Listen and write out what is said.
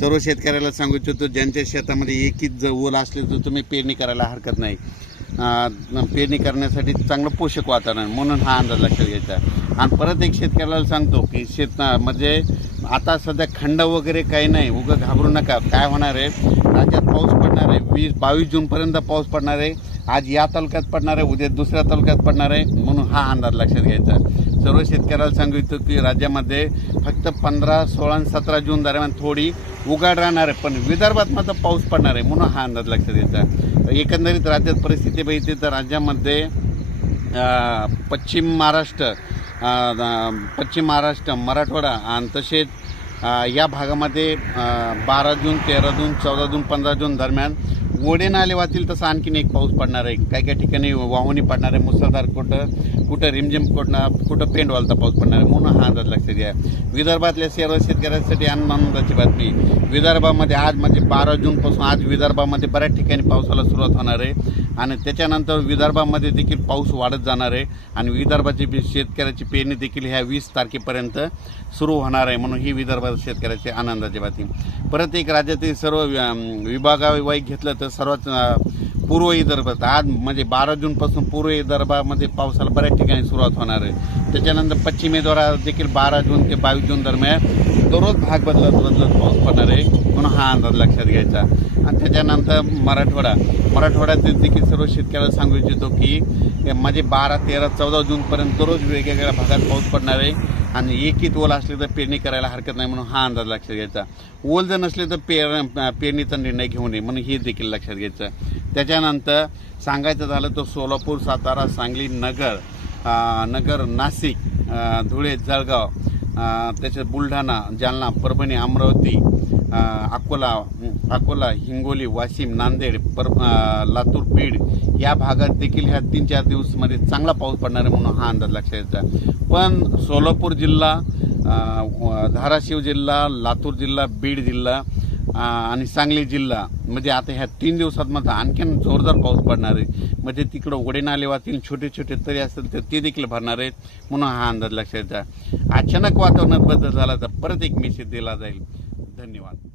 सर्व शेतकऱ्याला सांगू इच्छितो ज्यांच्या शेतामध्ये एकीच जर ओल असले तर तुम्ही पेरणी करायला हरकत नाही. पेरणी करण्यासाठी चांगलं पोषक वातावरण म्हणून हा अंदाज लक्षात घ्यायचा. आणि परत एक शेतकऱ्याला सांगतो की शेत म्हणजे आता सध्या खंड वगैरे काही नाही उगं घाबरू नका. काय होणार आहे? राज्यात पाऊस पडणार आहे. वीस बावीस जूनपर्यंत पाऊस पडणार आहे. आज या तालुक्यात पडणार आहे उद्या दुसऱ्या तालुक्यात पडणार आहे म्हणून हा अंदाज लक्षात घ्यायचा. सर्व शेतकऱ्याला सांगितलं की राज्यामध्ये फक्त पंधरा सोळा आणि सतरा जून दरम्यान थोडी उघाड राहणार आहे पण विदर्भात मात्र पाऊस पडणार आहे म्हणून हा अंदाज लक्षात घ्यायचा. एकंदरीत राज्यात परिस्थिती बघितली तर राज्यामध्ये पश्चिम महाराष्ट्र पश्चिम महाराष्ट्र मराठवाडा आणि तसेच या भागामध्ये बारा जून तेरा जून चौदा जून पंधरा जून दरम्यान ओढे नाले वाचतील तसं आणखीन एक पाऊस पडणार आहे. काही काही ठिकाणी वाहुनी पडणार आहे. मुसळधार कुठं कुठं रिमझिम कुठं कुठं पेंडवालता पाऊस पडणार आहे म्हणून हा अंदाज लक्षात घ्या. विदर्भातल्या सर्व शेतकऱ्यांसाठी आनंदाची बातमी. विदर्भामध्ये आज म्हणजे बारा जूनपासून आज विदर्भामध्ये बऱ्याच ठिकाणी पावसाला सुरुवात होणार आहे. आणि त्याच्यानंतर विदर्भामध्ये देखील पाऊस वाढत जाणार आहे. आणि विदर्भाची बी- शेतकऱ्याची पेरणी देखील ह्या वीस तारखेपर्यंत सुरू होणार आहे म्हणून ही विदर्भात शेतकऱ्याची आनंदाची बातमी. परत एक राज्यातील सर्व विभागावाईक घेतलं तर म्हणजे सर्वात अं, पूर्व विदर्भात आज म्हणजे बारा जूनपासून पूर्व विदर्भामध्ये पावसाला बऱ्याच ठिकाणी सुरुवात होणार आहे. त्याच्यानंतर पश्चिमेद्वारा देखील बारा जून ते बावीस जून दरम्यान दररोज भाग बदलत बदलत पाऊस पडणार आहे. म्हणून हा अंदाज लक्षात घ्यायचा. आणि त्याच्यानंतर मराठवाडा. मराठवाड्यातील देखील सर्व शेतकऱ्याला सांगू इच्छितो की माझे बारा तेरा चौदा जूनपर्यंत दररोज वेगवेगळ्या भागात पाऊस पडणार आहे आणि एकीत ओल असले तर पेरणी करायला हरकत नाही म्हणून हा अंदाज लक्षात घ्यायचा. ओल जर नसले तर पेर पेरणीचा निर्णय घेऊ नये म्हणून हे देखील लक्षात घ्यायचं. त्याच्यानंतर सांगायचं झालं तर सोलापूर सातारा सांगली नगर नगर नाशिक धुळे जळगाव त्याच्यात बुलढाणा जालना परभणी अमरावती अकोला अकोला हिंगोली वाशिम नांदेड पर लातूर बीड या भागात देखील ह्या तीन चार दिवसमध्ये चांगला पाऊस पडणार आहे म्हणून हा अंदाज लक्षात येतो पण सोलापूर जिल्हा धाराशिव जिल्हा लातूर जिल्हा बीड जिल्हा आणि सांगली जिल्हा. म्हणजे आता ह्या तीन दिवसात माझा आणखीन जोरदार पाऊस पडणार आहे. म्हणजे तिकडं ओढे नाले छोटे छोटे तरी असतील तर ते देखील भरणार आहेत. म्हणून हा अंदाज लक्षात द्या अचानक वातावरणात बदल झाला तर परत एक मेसेज दिला जाईल. धन्यवाद.